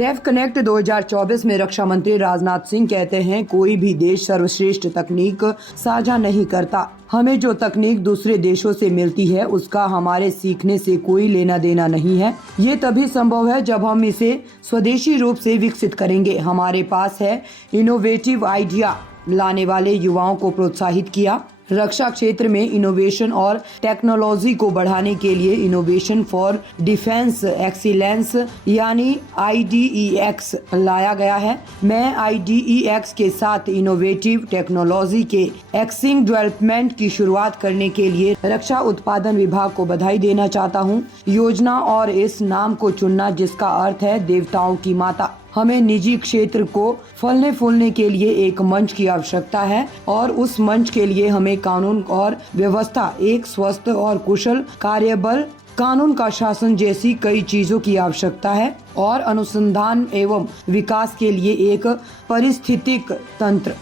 Def connect 2024 में रक्षा मंत्री राजनाथ सिंह कहते हैं, कोई भी देश सर्वश्रेष्ठ तकनीक साझा नहीं करता। हमें जो तकनीक दूसरे देशों से मिलती है उसका हमारे सीखने से कोई लेना देना नहीं है। ये तभी संभव है जब हम इसे स्वदेशी रूप से विकसित करेंगे। हमारे पास है इनोवेटिव आइडिया लाने वाले युवाओं को प्रोत्साहित किया। रक्षा क्षेत्र में इनोवेशन और टेक्नोलॉजी को बढ़ाने के लिए इनोवेशन फॉर डिफेंस एक्सीलेंस यानी IDEX लाया गया है। मैं IDEX के साथ इनोवेटिव टेक्नोलॉजी के एक्सिंग डेवलपमेंट की शुरुआत करने के लिए रक्षा उत्पादन विभाग को बधाई देना चाहता हूं। योजना और इस नाम को चुनना जिसका अर्थ है देवताओं की माता। हमें निजी क्षेत्र को फलने फूलने के लिए एक मंच की आवश्यकता है और उस मंच के लिए हमें कानून और व्यवस्था, एक स्वस्थ और कुशल कार्यबल, कानून का शासन जैसी कई चीजों की आवश्यकता है और अनुसंधान एवं विकास के लिए एक पारिस्थितिक तंत्र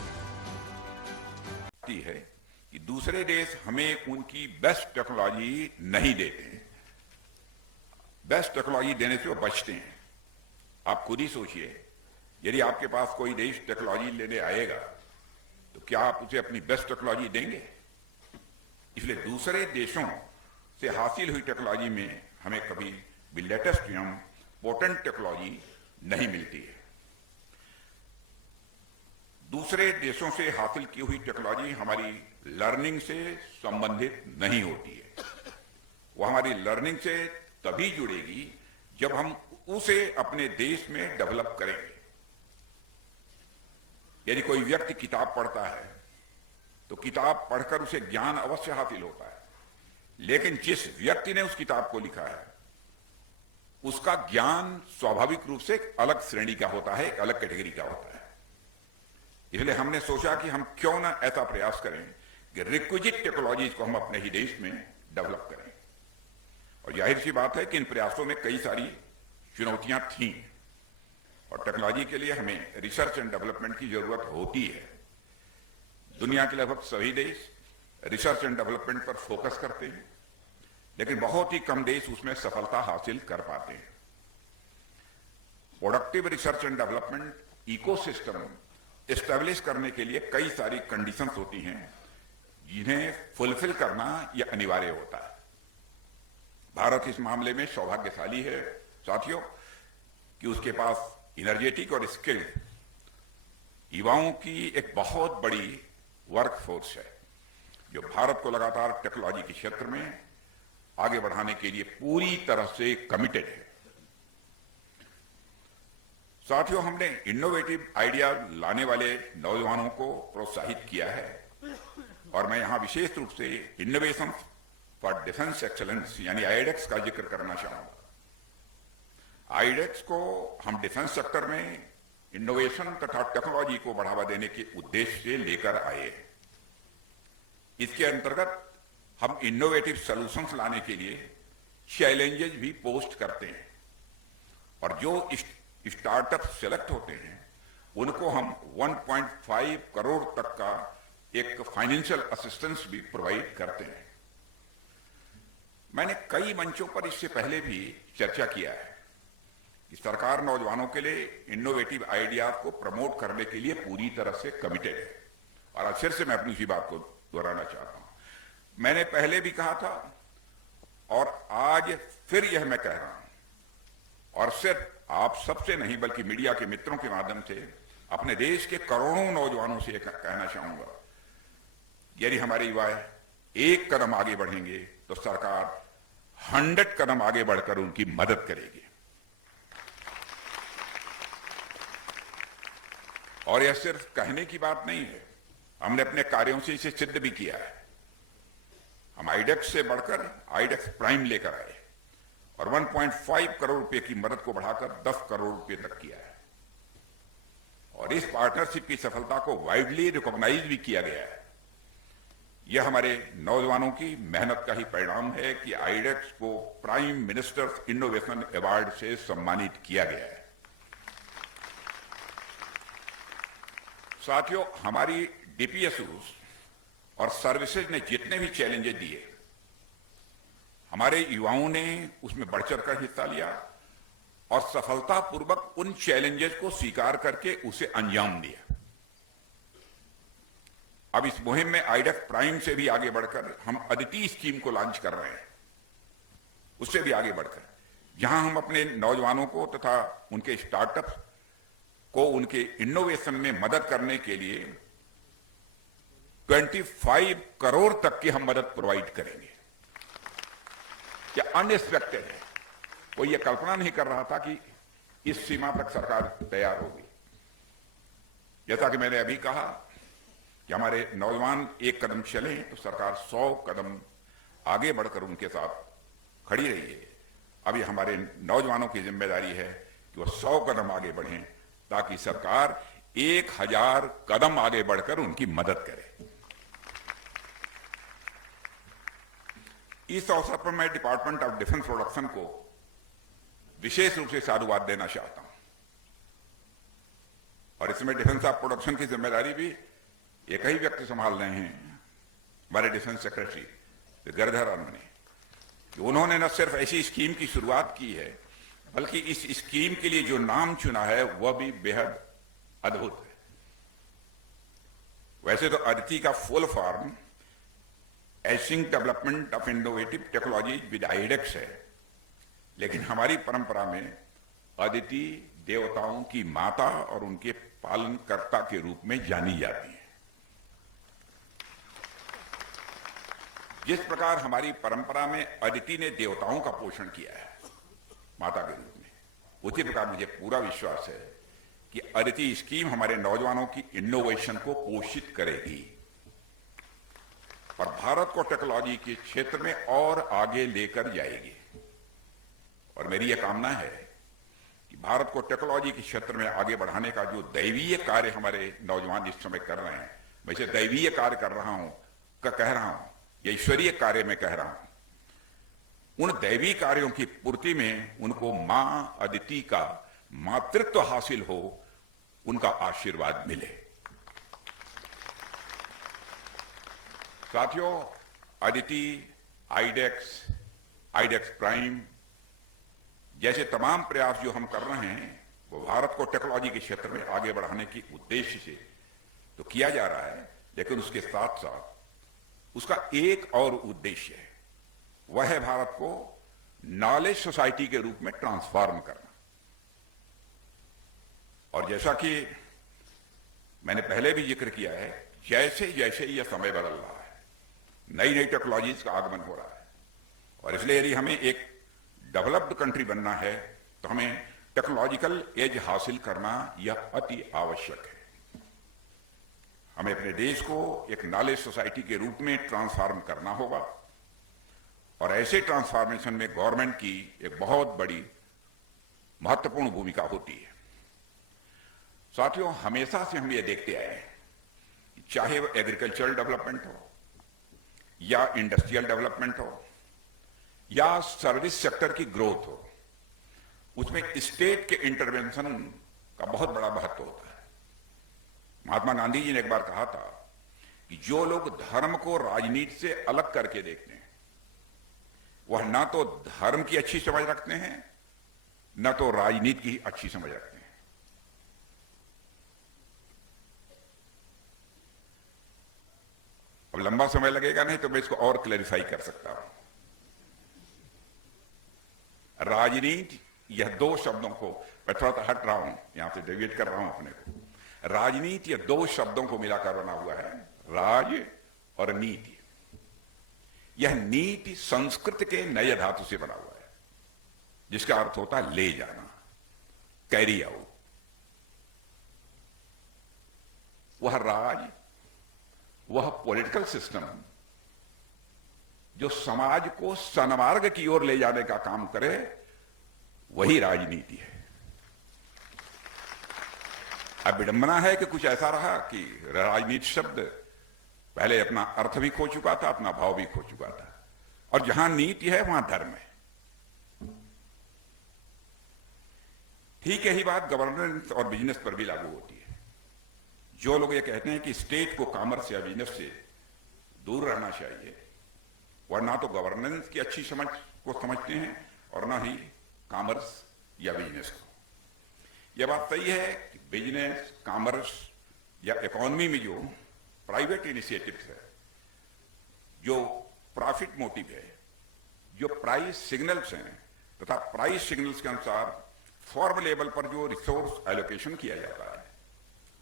है कि दूसरे देश हमें उनकी बेस्ट टेक्नोलॉजी नहीं देते हैं। बेस्ट टेक्नोलॉजी देने से वो बचते हैं। आप खुद ही सोचिए, यदि आपके पास कोई देश टेक्नोलॉजी लेने आएगा तो क्या आप उसे अपनी बेस्ट टेक्नोलॉजी देंगे? इसलिए दूसरे देशों से हासिल हुई टेक्नोलॉजी में हमें कभी भी लेटेस्ट एवं पोटेंट टेक्नोलॉजी नहीं मिलती है। दूसरे देशों से हासिल की हुई टेक्नोलॉजी हमारी लर्निंग से संबंधित नहीं होती है। वो हमारी लर्निंग से तभी जुड़ेगी जब हम उसे अपने देश में डेवलप करेंगे। यदि कोई व्यक्ति किताब पढ़ता है तो किताब पढ़कर उसे ज्ञान अवश्य हासिल होता है, लेकिन जिस व्यक्ति ने उस किताब को लिखा है उसका ज्ञान स्वाभाविक रूप से एक अलग श्रेणी का होता है, एक अलग कैटेगरी का होता है। इसलिए हमने सोचा कि हम क्यों ना ऐसा प्रयास करें कि रिक्विजिट टेक्नोलॉजीज को हम अपने ही देश में डेवलप करें। और जाहिर सी बात है कि इन प्रयासों में कई सारी चुनौतियां थीं और टेक्नोलॉजी के लिए हमें रिसर्च एंड डेवलपमेंट की जरूरत होती है। दुनिया के लगभग सभी देश रिसर्च एंड डेवलपमेंट पर फोकस करते हैं, लेकिन बहुत ही कम देश उसमें सफलता हासिल कर पाते हैं। Productive research and development ecosystem establish करने के लिए कई सारी कंडीशंस होती हैं जिन्हें फुलफिल करना यह अनिवार्य होता है। भारत इस मामले में सौभाग्यशाली है साथियों कि उसके पास एनर्जेटिक और स्किल्ड युवाओं की एक बहुत बड़ी वर्कफोर्स है जो भारत को लगातार टेक्नोलॉजी के क्षेत्र में आगे बढ़ाने के लिए पूरी तरह से कमिटेड है। साथियों, हमने इनोवेटिव आइडिया लाने वाले नौजवानों को प्रोत्साहित किया है और मैं यहां विशेष रूप से इनोवेशन फॉर डिफेंस एक्सीलेंस यानी IDEX का जिक्र करना चाहूंगा। IDEX को हम डिफेंस सेक्टर में इनोवेशन तथा टेक्नोलॉजी को बढ़ावा देने के उद्देश्य से लेकर आए हैं। इसके अंतर्गत हम इनोवेटिव सॉल्यूशंस लाने के लिए चैलेंजेस भी पोस्ट करते हैं और जो स्टार्टअप सेलेक्ट होते हैं उनको हम 1.5 करोड़ तक का एक फाइनेंशियल असिस्टेंस भी प्रोवाइड करते हैं। मैंने कई मंचों पर इससे पहले भी चर्चा किया है कि सरकार नौजवानों के लिए इनोवेटिव आइडियाज को प्रमोट करने के लिए पूरी तरह से कमिटेड है और फिर से मैं अपनी इसी बात को दोहराना चाहता हूं। मैंने पहले भी कहा था और आज फिर यह मैं कह रहा हूं और सिर्फ आप सबसे नहीं बल्कि मीडिया के मित्रों के माध्यम से अपने देश के करोड़ों नौजवानों से कहना चाहूंगा, यदि हमारे युवा एक कदम आगे बढ़ेंगे तो सरकार 100 कदम आगे बढ़कर उनकी मदद करेगी। और यह सिर्फ कहने की बात नहीं है, हमने अपने कार्यों से इसे सिद्ध भी किया है। हम IDEX से बढ़कर IDEX प्राइम लेकर आए और 1.5 करोड़ रुपए की मदद को बढ़ाकर 10 करोड़ रुपए तक किया है और इस पार्टनरशिप की सफलता को वाइडली रिकॉग्नाइज भी किया गया है। यह हमारे नौजवानों की मेहनत का ही परिणाम है कि IDEX को प्राइम मिनिस्टर्स इनोवेशन अवार्ड से सम्मानित किया गया है। साथियों, हमारी DPSUs और सर्विसेज ने जितने भी चैलेंजेस दिए, हमारे युवाओं ने उसमें बढ़ चढ़कर हिस्सा लिया और सफलतापूर्वक उन चैलेंजेस को स्वीकार करके उसे अंजाम दिया। अब इस मुहिम में आईडेक्स प्राइम से भी आगे बढ़कर हम अदिति स्कीम को लॉन्च कर रहे हैं, उससे भी आगे बढ़कर, जहां हम अपने नौजवानों को तथा उनके स्टार्टअप को उनके इनोवेशन में मदद करने के लिए 25 करोड़ तक की हम मदद प्रोवाइड करेंगे। क्या अनएक्सपेक्टेड है, कोई ये कल्पना नहीं कर रहा था कि इस सीमा तक सरकार तैयार होगी। जैसा कि मैंने अभी कहा कि हमारे नौजवान एक कदम चले तो सरकार 100 कदम आगे बढ़कर उनके साथ खड़ी रही है। अभी हमारे नौजवानों की जिम्मेदारी है कि वो 100 कदम आगे बढ़ें ताकि सरकार 1000 कदम आगे बढ़कर उनकी मदद करे। इस अवसर पर मैं डिपार्टमेंट ऑफ डिफेंस प्रोडक्शन को विशेष रूप से साधुवाद देना चाहता हूं, और इसमें डिफेंस ऑफ प्रोडक्शन की जिम्मेदारी भी एक ही व्यक्ति संभाल रहे हैं, हमारे डिफेंस सेक्रेटरी गिरधर ने। उन्होंने न सिर्फ ऐसी स्कीम की शुरुआत की है, बल्कि इस स्कीम के लिए जो नाम चुना है वह भी बेहद अद्भुत है। वैसे तो अदिति का full form acing development of innovative technologies with iDEX है, लेकिन हमारी परंपरा में अदिति देवताओं की माता और उनके पालनकर्ता के रूप में जानी जाती है। जिस प्रकार हमारी परंपरा में अदिति ने देवताओं का पोषण किया है माता के रूप में, उसी प्रकार मुझे पूरा विश्वास है कि अदिति स्कीम हमारे नौजवानों की इनोवेशन को पोषित करेगी और भारत को टेक्नोलॉजी के क्षेत्र में और आगे लेकर जाएगी। और मेरी यह कामना है कि भारत को टेक्नोलॉजी के क्षेत्र में आगे बढ़ाने का जो दैवीय कार्य हमारे नौजवान इस समय कर रहे हैं, मैं इसे दैवीय कार्य कर रहा हूं, कह रहा हूं, या ईश्वरीय कार्य में कह रहा हूं, उन दैवी कार्यों की पूर्ति में उनको मां अदिति का मातृत्व हासिल हो, उनका आशीर्वाद मिले। साथियों, अदिति, आईडेक्स प्राइम जैसे तमाम प्रयास जो हम कर रहे हैं वो भारत को टेक्नोलॉजी के क्षेत्र में आगे बढ़ाने की उद्देश्य से तो किया जा रहा है, लेकिन उसके साथ साथ उसका एक और उद्देश्य है, वह है भारत को नॉलेज सोसाइटी के रूप में ट्रांसफॉर्म करना। और जैसा कि मैंने पहले भी जिक्र किया है, जैसे जैसे यह समय बदल रहा है, नई नई टेक्नोलॉजीज का आगमन हो रहा है, और इसलिए यदि हमें एक डेवलप्ड कंट्री बनना है तो हमें टेक्नोलॉजिकल एज हासिल करना यह अति आवश्यक है। हमें अपने देश को एक नॉलेज सोसाइटी के रूप में ट्रांसफॉर्म करना होगा, और ऐसे ट्रांसफॉर्मेशन में गवर्नमेंट की एक बहुत बड़ी महत्वपूर्ण भूमिका होती है। साथियों, हमेशा से हम ये देखते आए हैं, चाहे वो एग्रीकल्चरल डेवलपमेंट हो या इंडस्ट्रियल डेवलपमेंट हो या सर्विस सेक्टर की ग्रोथ हो, उसमें स्टेट के इंटरवेंशन का बहुत बड़ा महत्व होता है। महात्मा गांधी जी ने एक बार कहा था कि जो लोग धर्म को राजनीति से अलग करके देखते हैं वह ना तो धर्म की अच्छी समझ रखते हैं न तो राजनीति की अच्छी समझ रखते हैं। अब लंबा समय लगेगा नहीं तो मैं इसको और क्लैरिफाई कर सकता हूं। राजनीति, यह दो शब्दों को, मैं थोड़ा सा हट रहा हूं, यहां से डेविएट कर रहा हूं अपने को। राजनीति यह दो शब्दों को मिलाकर बना हुआ है, राज और नीति। यह नीति संस्कृत के नए धातु से बना हुआ है जिसका अर्थ होता है ले जाना, कैरी आउट। वह राज, वह पॉलिटिकल सिस्टम जो समाज को सन्मार्ग की ओर ले जाने का काम करे, वही राजनीति है। अब विडंबना है कि कुछ ऐसा रहा कि राजनीति शब्द पहले अपना अर्थ भी खो चुका था, अपना भाव भी खो चुका था, और जहां नीति है वहां धर्म है। ठीक यही बात गवर्नेंस और बिजनेस पर भी लागू होती है। जो लोग ये कहते हैं कि स्टेट को कॉमर्स या बिजनेस से दूर रहना चाहिए, वह ना तो गवर्नेंस की अच्छी समझ को समझते हैं और ना ही कॉमर्स या बिजनेस को। यह बात सही है कि बिजनेस, कॉमर्स या इकोनॉमी में जो प्राइवेट इनिशिएटिव्स है, जो प्रॉफिट मोटिव है, जो प्राइस सिग्नल्स हैं तथा प्राइस सिग्नल्स के अनुसार फॉर्म लेवल पर जो रिसोर्स एलोकेशन किया जाता है,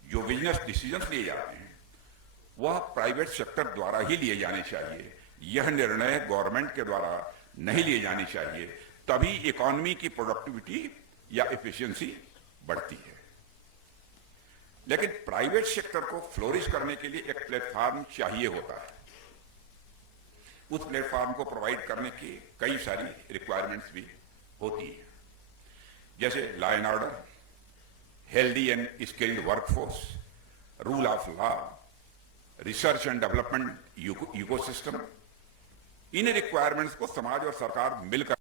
जो बिजनेस डिसीजंस लिए जाते हैं, वह प्राइवेट सेक्टर द्वारा ही लिए जाने चाहिए। यह निर्णय गवर्नमेंट के द्वारा नहीं लिए जाने चाहिए, तभी इकोनॉमी की प्रोडक्टिविटी या एफिशिएंसी बढ़ती है। लेकिन प्राइवेट सेक्टर को फ्लोरिश करने के लिए एक प्लेटफॉर्म चाहिए होता है। उस प्लेटफॉर्म को प्रोवाइड करने की कई सारी रिक्वायरमेंट्स भी होती है, जैसे law and order, healthy and skilled workforce, rule of law, research and development ecosystem. In requirements को समाज और सरकार मिलकर